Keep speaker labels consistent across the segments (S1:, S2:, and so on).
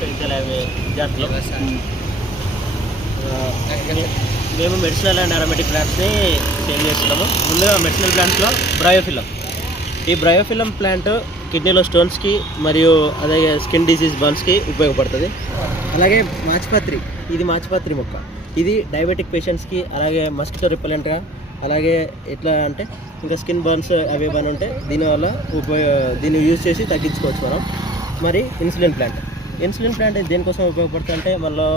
S1: విశ్వవిద్యాలయ విద్యార్థులు. ఆ, మేము మెడిసినల్ అండ్ అరోమేటిక్ ప్లాంట్స్ని సేల్ చేస్తున్నాము. ముందుగా మెడిసినల్ ప్లాంట్స్లో బ్రయోఫిలం. ఈ బ్రయోఫిలం ప్లాంట్ కిడ్నీలో స్టోన్స్కి మరియు అలాగే స్కిన్ డిసీజ్ బర్న్స్కి ఉపయోగపడుతుంది. అలాగే మాచిపత్రి. ఇది మాచిపత్రి మొక్క. ఇది డయాబెటిక్ పేషెంట్స్కి అలాగే మస్కిటో రిపెలెంట్గా అలాగే ఎట్లా అంటే ఇంకా స్కిన్ బర్న్స్ అవి ఏమైనా ఉంటే దీనివల్ల ఉపయోగ దీన్ని యూజ్ చేసి తగ్గించుకోవచ్చు మనం. మరి ఇన్సులిన్ ప్లాంట్. ఇన్సులిన్ ప్లాంట్ దేనికోసం ఉపయోగపడుతుంది అంటే మనలో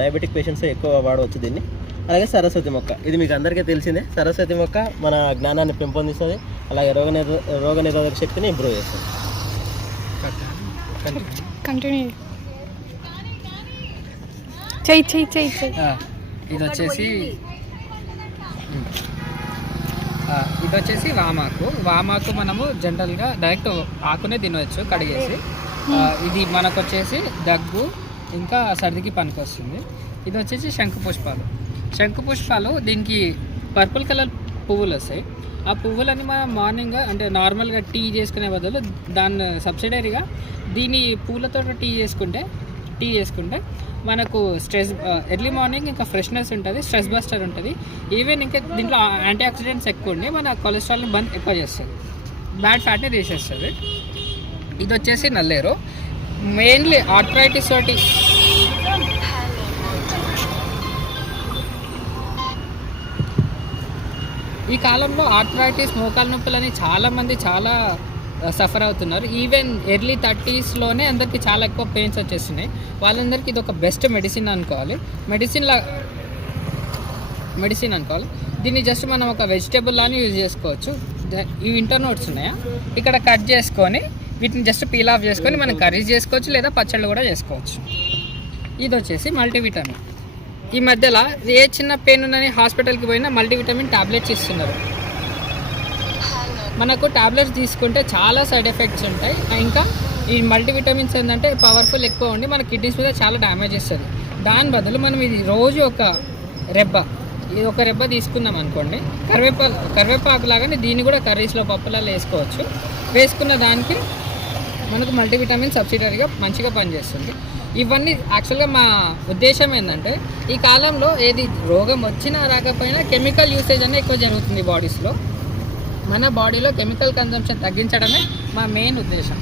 S1: డయాబెటిక్ పేషెంట్స్ ఎక్కువ వాడవచ్చు దీన్ని. అలాగే సరస్వతి మొక్క. ఇది మీకు అందరికీ తెలిసిందే. సరస్వతి మొక్క మన జ్ఞానాన్ని పెంపొందిస్తుంది. అలాగే రోగ రోగ నిరోధక శక్తిని ఇంప్రూవ్ చేస్తుంది.
S2: కంటిన్యూ చెయ్యి చెయ్యి చెయ్యి చెయ్యి
S3: ఆ, ఇది వచ్చేసి ఇది వచ్చేసి వామాకు. వామాకు మనము జనరల్గా డైరెక్ట్ ఆకునే తినవచ్చు కడిగేసి. ఇది మనకు వచ్చేసి దగ్గు ఇంకా సర్దికి పనికి వస్తుంది ఇది వచ్చేసి శంకు పుష్పాలు. శంకు పుష్పాలు దీనికి పర్పుల్ కలర్ పువ్వులు వస్తాయి. ఆ పువ్వులని మనం మార్నింగ్ అంటే నార్మల్గా టీ చేసుకునే బదులు దాన్ని సబ్సిడరీగా దీని పూలతో టీ చేసుకుంటే టీ చేసుకుంటే మనకు స్ట్రెస్ ఎర్లీ మార్నింగ్ ఇంకా ఫ్రెష్నెస్ ఉంటుంది స్ట్రెస్ బస్టర్ ఉంటుంది. ఈవెన్ ఇంకా దీంట్లో యాంటీ ఆక్సిడెంట్స్ ఎక్కువ ఉండి మన కొలెస్ట్రాల్ని బంద్ ఎక్కువ చేస్తుంది. బ్యాడ్ ఫ్యాట్ని తీసేస్తుంది. ఇది వచ్చేసి నల్లేరు. మెయిన్లీ ఆర్థరైటిస్ తోటి. ఈ కాలంలో ఆర్థరైటిస్ మోకాల నొప్పులని చాలామంది చాలా సఫర్ అవుతున్నారు. ఈవెన్ ఎర్లీ థర్టీస్లోనే అందరికీ చాలా ఎక్కువ పెయిన్స్ వచ్చేస్తున్నాయి వాళ్ళందరికీ ఇది ఒక బెస్ట్ మెడిసిన్ అనుకోవాలి. మెడిసిన్ లా మెడిసిన్ అనుకోవాలి. దీన్ని జస్ట్ మనం ఒక వెజిటేబుల్ లానే యూజ్ చేసుకోవచ్చు. ఇవి ఇంటర్నోట్స్ ఉన్నాయా? ఇక్కడ కట్ చేసుకొని వీటిని జస్ట్ పీల్ ఆఫ్ చేసుకొని మనం కర్రీస్ చేసుకోవచ్చు లేదా పచ్చళ్ళు కూడా చేసుకోవచ్చు. ఇది వచ్చేసి మల్టీవిటమిన్ ఈ మధ్యలో ఏ చిన్న పెయిన్ ఉందని హాస్పిటల్కి పోయినా మల్టీవిటమిన్ టాబ్లెట్స్ ఇస్తున్నారు. మనకు టాబ్లెట్స్ తీసుకుంటే చాలా సైడ్ ఎఫెక్ట్స్ ఉంటాయి. ఇంకా ఈ మల్టీవిటమిన్స్ ఏంటంటే పవర్ఫుల్ ఎక్కువ ఉండి మన కిడ్నీస్ మీద చాలా డ్యామేజ్ ఇస్తుంది దాని బదులు మనం ఇది రోజు ఒక రెబ్బ ఇది ఒక రెబ్బ తీసుకుందాం అనుకోండి. కరివేపాకు కరివేపాకు లాగానే దీన్ని కూడా కర్రీస్లో పప్పులలో వేసుకోవచ్చు. వేసుకున్న దానికి మనకు మల్టీవిటమిన్ సబ్సిడరీగా మంచిగా పనిచేస్తుంది. ఇవన్నీ యాక్చువల్గా మా ఉద్దేశం ఏంటంటే ఈ కాలంలో ఏది రోగం వచ్చినా రాకపోయినా కెమికల్ యూసేజ్ అనేది ఎక్కువ జరుగుతుంది బాడీస్లో మన బాడీలో కెమికల్ కన్జంప్షన్ తగ్గించడమే మా మెయిన్ ఉద్దేశం.